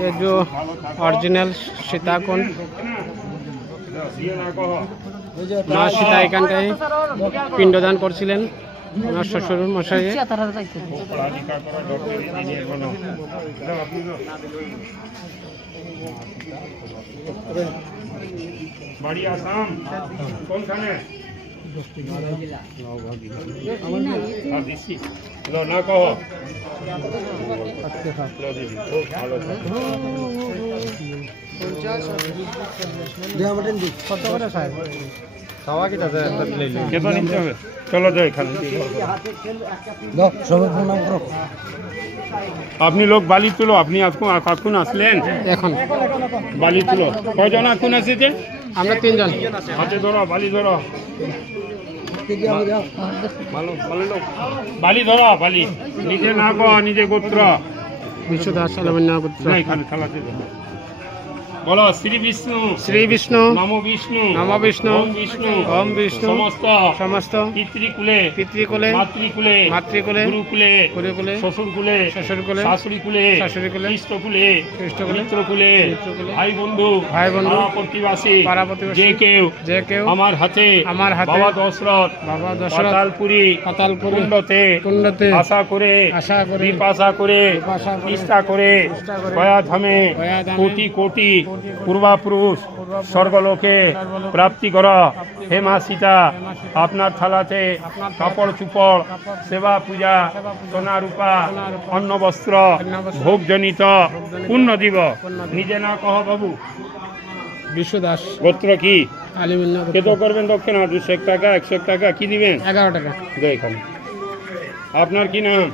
ये जो অরিজিনাল সীতাকুণ্ড মা সীতা এখানটায় পিণ্ডদান করছিলেন ওনার শ্বশুর মশাই। বাড়ি আসাম কোনখানে? না কহ চলো যাই খালি। আপনি লোক বালি তুলো। আপনি কখন আসলেন? এখন বালি তুলো। কয়জন এখন এসেছে? আমরা 3 জন। হাতে ধরো, বালি ধরো, বালি ধরো, বালি নিজে না গো, নিজে গোত্র বিষ্ণু দাস আলমিনা পুত্র। এখানে খেলাতে বলো শ্রী বিষ্ণু, শ্রী বিষ্ণু, নম বিষ্ণু, নম বিষ্ণু, ওম বিষ্ণু, ওম বিষ্ণু, সমস্ত সমস্ত পিতৃকুলে, পিতৃকুলে, মাতৃকুলে, মাতৃকুলে, গুরুকুলে, গুরুকুলে, শ্বশুরকুলে, শ্বশুরকুলে, শাশুড়িকুলে, শাশুড়িকুলে, খ্রিস্টকুলে, খ্রিস্টকুলে, মিত্রকুলে, মিত্রকুলে, ভাই বন্ধু, ভাই বন্ধু, পাড়া প্রতিবাসী, পাড়া প্রতিবেশী, যে কেউ আমার হাতে হাতে বাবা দশরথ পাতালপুরি কুণ্ডতে আশা করে আশা করে বিপাশা করে বিপাশা করে, চেষ্টা করে চেষ্টা করে, গয়াধামে গয়াধামে কোটি কোটি পূর্বাপুরুষ স্বর্গলোকে প্রাপ্তি কর। হে মা সীতা, আপনার থালাতে কাপড় চুপড়, সেবা পূজা, সোনা রূপা, অন্ন বস্ত্র, ভোগজনিত পুণ্য দিব। নিজে না কহ বাবু। বিষ্ণু দাস গোত্র কি? আলিমিনা কত করবেন দক্ষিণা? 200 টাকা, 100 টাকা, কি দিবেন? 11 টাকা। এখানে আপনার কি নাম?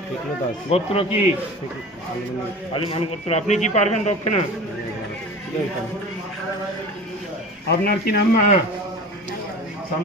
গোত্র কি? আলিমান গোত্র। আপনি কি পারবেন দক্ষিণা? আপনার কি নাম মা?